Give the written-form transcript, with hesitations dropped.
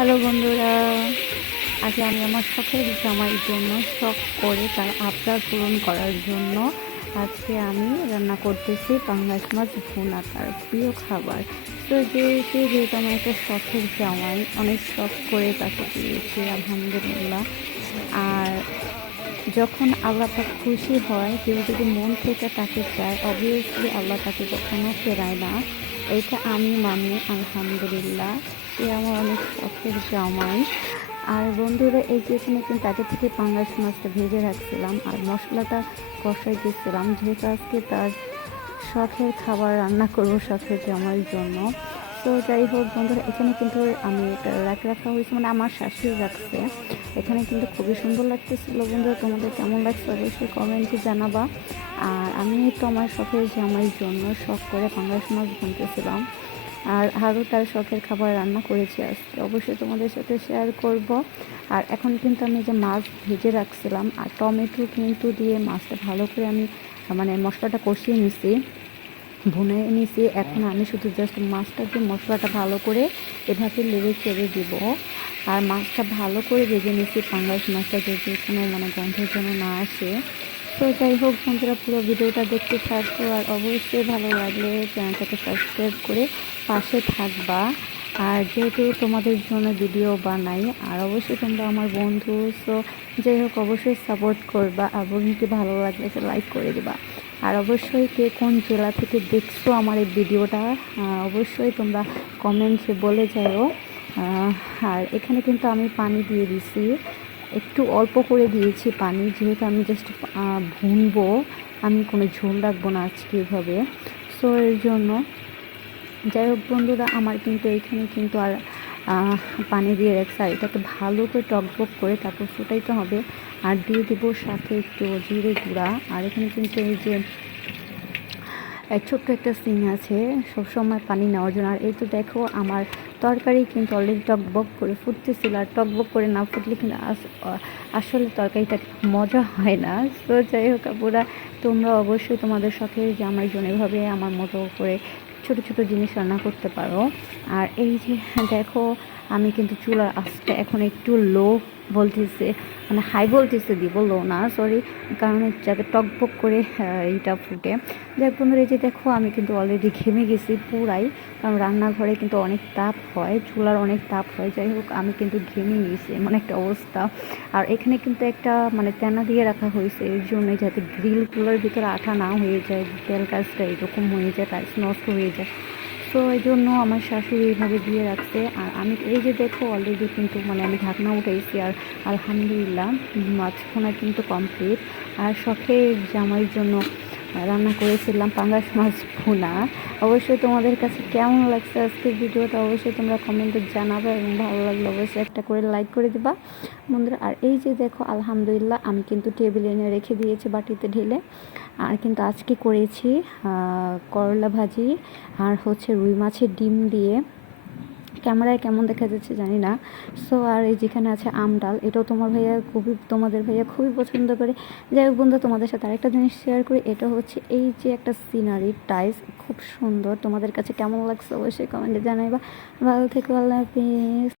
Hello বন্ধুরা, আজকে আমি আমার শখের জামাইয়ের জন্য শখ করে তার আবদার পূরণ করার জন্য আজকে আমি রান্না করতেছি পাঙ্গাস মাছ ভুনা, তার প্রিয় খাবার। তো যেহেতু আমার একটা শখের জামাই, অনেক শখ করে তাকে দিয়েছি আলহামদুলিল্লাহ। আর যখন আল্লাহ পাক খুশি হয়, কেউ যদি মন থেকে তাকে চায়, অবভিয়াসলি আল্লাহ তাকে কখনো ফেরায় না। এটা আমি মানি আলহামদুলিল্লাহ। সে আমার অনেক শখের জামাই। আর বন্ধুরা, এই যে এখানে কিন্তু আগে থেকে পাঙ্গাস মাছটা ভেজে রাখছিলাম আর মশলাটা কষাই দিয়েছিলাম, যেহেতু আজকে তার শখের খাবার রান্না করবো শখের জামাইয়ের জন্য। তো যাই হোক বন্ধুরা, এখানে কিন্তু আমি রাখা হয়েছে, মানে আমার শাশুড়ি রাখছে। এখানে কিন্তু খুবই সুন্দর লাগতেছিল বন্ধুরা। তোমাদের কেমন লাগছে অবশ্যই কমেন্টে জানাবা। আর আমি তো আমার শখের জামাইয়ের জন্য শখ করে পাঙ্গাস মাছ ভানতেছিলাম, আর আরও তার শখের খাবার রান্না করেছি আজকে, অবশ্যই তোমাদের সাথে শেয়ার করব। আর এখন কিন্তু আমি যে মাছ ভেজে রাখছিলাম আর টমেটো কিন্তু দিয়ে মাছটা ভালো করে আমি মানে মশলাটা কষিয়ে নিছি, ভুনে নিছি। এখন আমি শুধু জাস্ট মাছটা দিয়ে মশলাটা ভালো করে এভাবে লেড়ে চেড়ে দিব। আর মাছটা ভালো করে ভেজে নিছি, পাঙ্গাস মাছটা যদি কোনো মানে গন্ধের জন্য না আসে। তো যাই হোক বন্ধুরা, পুরো ভিডিওটা দেখতে থাকবো আর অবশ্যই ভালো লাগলে চ্যানেলটাকে সাবস্ক্রাইব করে পাশে থাকবা। আর যেহেতু তোমাদের জন্য ভিডিও বানাই আর অবশ্যই তোমরা আমার বন্ধু, সো যাই হোক অবশ্যই সাপোর্ট করবা এবং কি ভালো লাগলে লাইক করে দিবা। আর অবশ্যই কে কোন জেলা থেকে দেখছো আমার এই ভিডিওটা অবশ্যই তোমরা কমেন্টসে বলে যাও। আর এখানে কিন্তু আমি পানি দিয়ে দিছি, একটু অল্প করে দিয়েছি পানি, যেহেতু আমি জাস্ট ভুনবো, আমি কোনো ঝোল রাখবো না আজকে এভাবে। সো এর জন্য যাই হোক বন্ধুরা, আমার কিন্তু এইখানে কিন্তু আর পানি দিয়ে রাখছে, আর এটাকে ভালো করে টকবক করে তারপর ফুটাইতে হবে। আর দিয়ে দেবো সাথে একটু জিরে গুঁড়া। আর এখানে কিন্তু এই যে ছোট্ট একটা সিং আছে সবসময় পানি নেওয়ার জন্য। আর এই তো দেখো আমার তরকারি কিন্তু অলরেডি টকবক করে ফুটতেছিল, আর টকবক করে না ফুটলে কিন্তু আসলে তরকারিটা মজা হয় না। তো যাই হোক আপুরা, তোমরা অবশ্যই তোমাদের শখের জামাইয়ের জন্য এভাবে আমার মতো করে ছোটো ছোটো জিনিস রান্না করতে পারো। আর এই যে দেখো, আমি কিন্তু চুলার আঁচটা এখন একটু লো বলতেছে, মানে হাই বলতেছে দিব, লো না সরি, কারণ যাতে টকবক করে এইটা ফুটে। যাক বন্ধুরা, এই যে দেখো আমি কিন্তু অলরেডি ঘেমে গেছি পুরাই, কারণ রান্নাঘরে কিন্তু অনেক তাপ হয়, চুলার অনেক তাপ হয়। যাই হোক আমি কিন্তু ঘেমে গেছি, এমন একটা অবস্থা। আর এখানে কিন্তু একটা মানে তেনা দিয়ে রাখা হয়েছে এর জন্য, যাতে গ্রিলগুলোর ভিতরে আঠা না হয়ে যায়, তেল কাজটা এরকম হয়ে যায়, টাইস নষ্ট হয়ে যায়। সো এই জন্য আমার শাশুড়ি এইভাবে দিয়ে রাখছে। আর আমি এই যে দেখো অলরেডি কিন্তু মানে আমি ঢাকনা উঠাইছি, আর আলহামদুলিল্লাহ মাছ ভুনা কিন্তু কমপ্লিট। আর শখের জামাইয়ের জন্য রান্না করেছিলাম পাঙ্গাস মাছ ভুনা। অবশ্যই তোমাদের কাছে কেমন লাগছে আজকের ভিডিওটা অবশ্যই তোমরা কমেন্টে জানাবে, এবং ভালো লাগলে অবশ্যই একটা করে লাইক করে দিবা বন্ধুরা। আর এই যে দেখো আলহামদুলিল্লাহ আমি কিন্তু টেবিলে এনে রেখে দিয়েছি বাটিতে ঢেলে। আর কিন্তু আজকে করেছি করলা ভাজি আর হচ্ছে রুই মাছের ডিম দিয়ে। ক্যামেরায় কেমন দেখা যাচ্ছে জানি না। সো আর এই যেখানে আছে আম ডাল, এটাও তোমাদের ভাইয়া খুবই পছন্দ করে। যাই হোক বন্ধু, তোমাদের সাথে আরেকটা জিনিস শেয়ার করি, এটা হচ্ছে এই যে একটা সিনারি টাইস, খুব সুন্দর। তোমাদের কাছে কেমন লাগছে অবশ্যই কমেন্টে জানাইবা। ভালো থেকো, আল্লাহ হাফিজ।